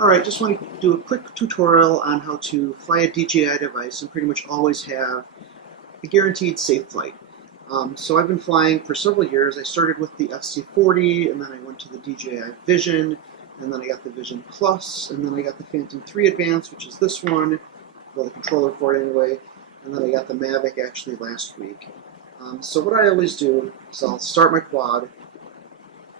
Alright, just want to do a quick tutorial on how to fly a DJI device and pretty much always have a guaranteed safe flight. So I've been flying for several years. I started with the FC40, and then I went to the DJI Vision, and then I got the Vision Plus, and then I got the Phantom 3 Advance, which is this one, well, the controller for it anyway, and then I got the Mavic actually last week. So what I always do is I'll start my quad,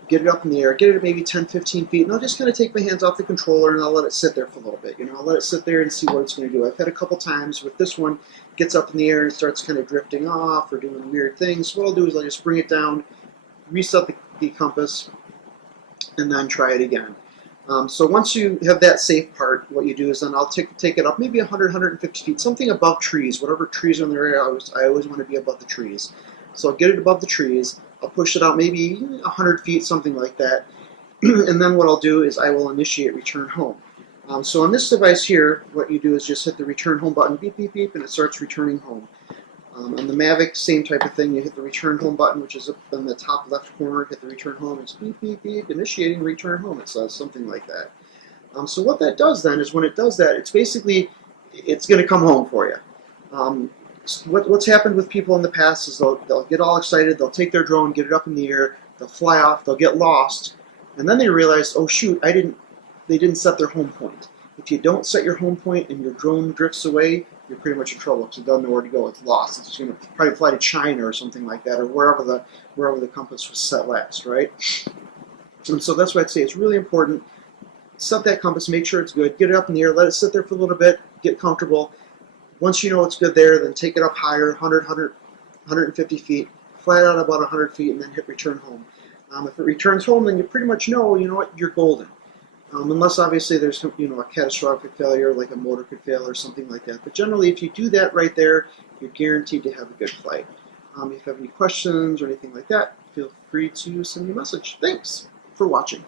get it up in the air, get it at maybe 10-15 feet, and I'll just kind of take my hands off the controller and I'll let it sit there for a little bit. I'll let it sit there and see what it's going to do. I've had a couple times with this one, gets up in the air and starts kind of drifting off or doing weird things. So what I'll do is I'll just bring it down, reset the compass, and then try it again. So once you have that safe part, what you do is then I'll take it up maybe 100-150 feet, something above trees. Whatever trees are in the area, I always want to be above the trees. So I'll get it above the trees, I'll push it out maybe 100 feet, something like that, and then what I'll do is I will initiate return home. So on this device here, what you do is just hit the return home button, beep, beep, beep, and it starts returning home. On the Mavic, same type of thing. You hit the return home button, which is up in the top left corner, hit the return home, it's beep, beep, beep, initiating return home, it says, something like that. So what that does then is when it does that, it's going to come home for you. What's happened with people in the past is they'll get all excited, they'll take their drone, get it up in the air, they'll fly off, they'll get lost, and then they realize, oh shoot, they didn't set their home point. If you don't set your home point and your drone drifts away, you're pretty much in trouble because it doesn't know where to go. It's lost. It's going to probably fly to China or something like that, or wherever the compass was set last, right? And so that's why I'd say it's really important. Set that compass, make sure it's good, get it up in the air, let it sit there for a little bit, get comfortable. Once you know it's good there, then take it up higher, 150 feet, flat out about 100 feet, and then hit return home. If it returns home, then you pretty much know, what, you're golden. Unless obviously there's a catastrophic failure, like a motor could fail or something like that. But generally, if you do that right there, you're guaranteed to have a good flight. If you have any questions or anything like that, feel free to send me a message. Thanks for watching.